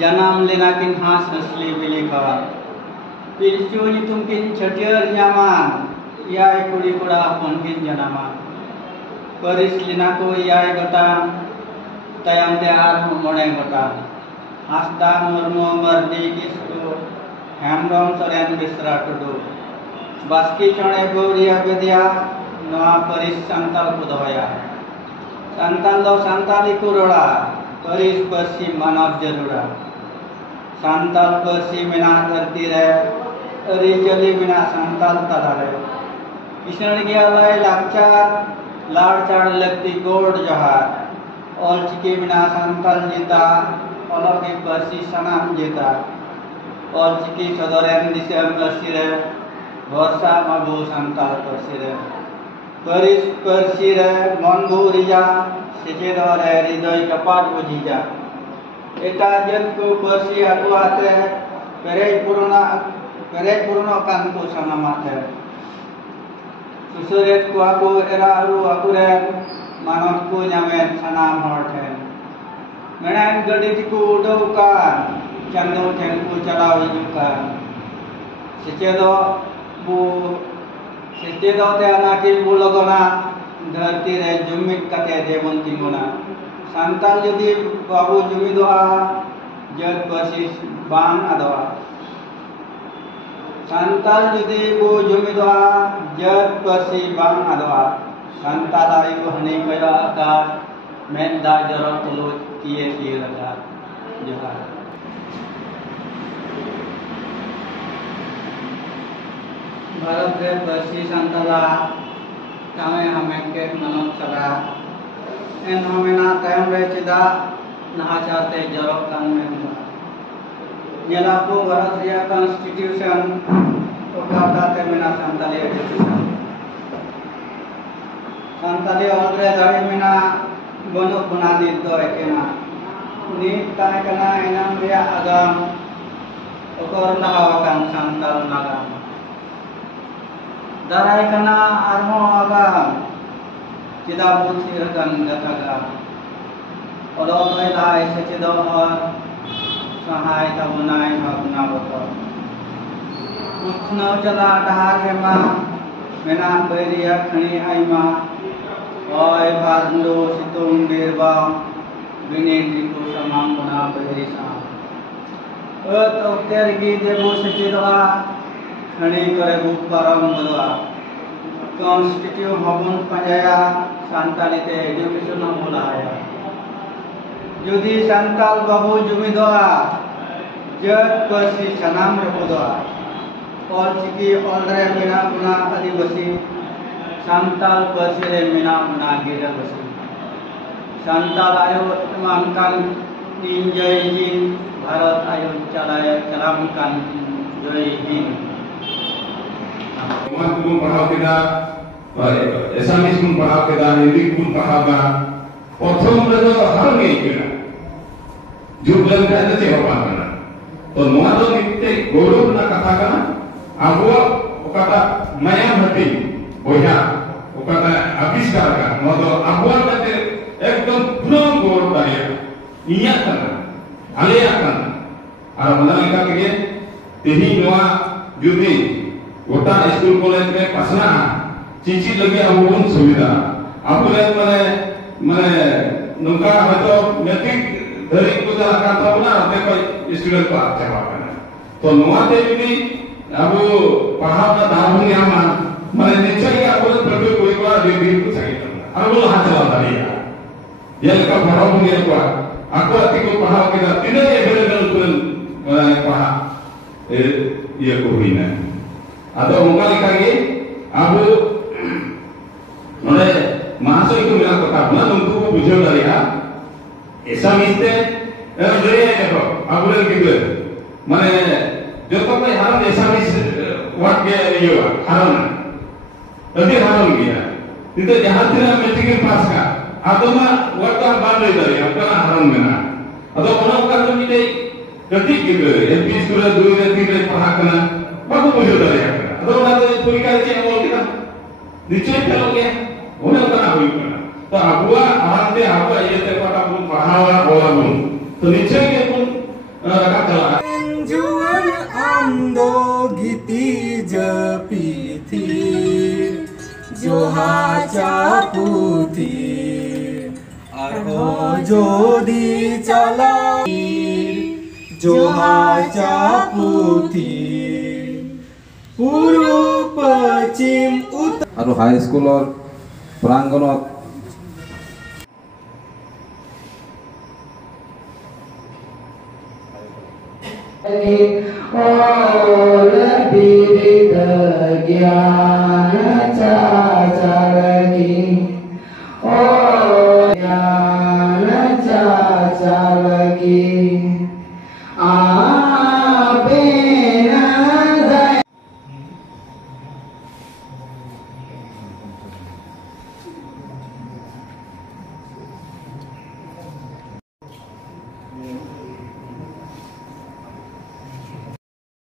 janam lena kin has asli bilika pilcu nyutum kin chatiar nyaman iai kuri kura pon kin janama paris lena ko iai gotang tayang te ar mone gotang Hasda Murmu Mardi Kisku Hemrom Soren Bisra Tudu Baski Chone Gauria Vidya Noa Paris Santal Kudoya Santal do Santali Kurola Paris Persi Manav Jarura Santal Persi Mina Dharti Re Rijali Mina Santal Talare Kishan Gyalai Lakchar Larchar Lakti Gord Johar All Chiki Mina Santal Jita All के पर्सी सनाम जेता और चिकी सदरेन दिशम पर्सी रे वर्षा मबू संताल पर्सी रे परिस पर्सी रे मनबू रिजा सेचेदर रे हृदय कपाट बुझीजा एटा जन को पर्सी अकुआते पेरे पुरनो कान को सनामाते सुसुरेत को aku era aru akure manos को ᱧᱟᱢᱮ सनाम हर ठे Menan gadi tiku udokan, cando tenku calaw hijukan. Secedo te anakil bulogona, dharti re jumit kate demon tingona. Santal jadi babu jumidoa, jad persis bang adoa. Santal jadi bu jumidoa, jad persis bang adoa. Santal ay ko hani kaya akar. Menda jorok tulut tiye raga johar Bharat रे पर्सी संतला कामे हमें के मनोक सरा N हमेना तायम रे चिदा नहाचाते jorok kan memba nyala को भारत रिया constitution ओकाता ते मेना संतले education संतले ऑलरे दाड़ी मेना Bonok punani do ekena ni tay kana enam ria agam okor nahawakan santal nagam darai kana armo agam cida buti regan dataga odol noi lai secido hor sahai tabunai haguna boto utno chala dahar hema mena beria khani aima Oi Parndo situng dirba Bini diku samang guna berisa Okter gi debu sechidwa Khani kore bu param badwa Constitute Bhavun Panjaya Santali te education mulaya Judi Santal babu jumidwa Jad persi sanam repudwa All chiki alre mina guna adivasi Santal persire mina muna gira basi Santal ayo temamkan ninjai jin Bharat ayo calamkan jai jin Umat pun paham kita Esamis pun paham kita Hindi pun paham Prothom redo har ngei kena Jublan ka itu cewa kana To noa do nitte goro na katha kana Abuak kata mayam hati Boya, ukata abiskar kan, modo abuan kate ekdom pulang gor daya, niat kan, alea kan, arah mana kita kini, tehi noa judi, kota school college में pasna, cici lagi abuan suwida, abuan mana nungka atau metik dari kuda akan tahu na, mereka student pak jawab kan, to noa te ini abu paham na dahulu nyaman. Mana nincai aku berdoa kau ikut dia diriku sakit. Aku lah hasil tadi ya. Yang kau paham punya aku hati kau paham kita tidak ya benar-benar paham. Ia kau hina. Atau mungkin lagi aku mana masuk itu bilang kata mana untuk bujur dari ya. Esa miste dia apa? Aku lagi gitu. Mana jauh kau haram esa mis waktu dia haram. Tapi haram gila. Itu jahat tidak mencegah pasca. Atau mah waktu bandai dari, apa haram mana? Atau orang kalau ini ketik gitu, MP sudah 2-3 pahakana, bagus muncul dari apa? Atau orang itu purikan cek awal kita, dicek kalau dia, orang kan aku itu. तो अबुआ आते अबुआ ये ते पता पुन पहावा होला पुन तो नीचे के पुन katalah Juan amdo giti jepiti Joha caputi Arho jodi calai Joha caputi Puru pachim utara আৰু হাই স্কুলৰ প্ৰাংগণত Oh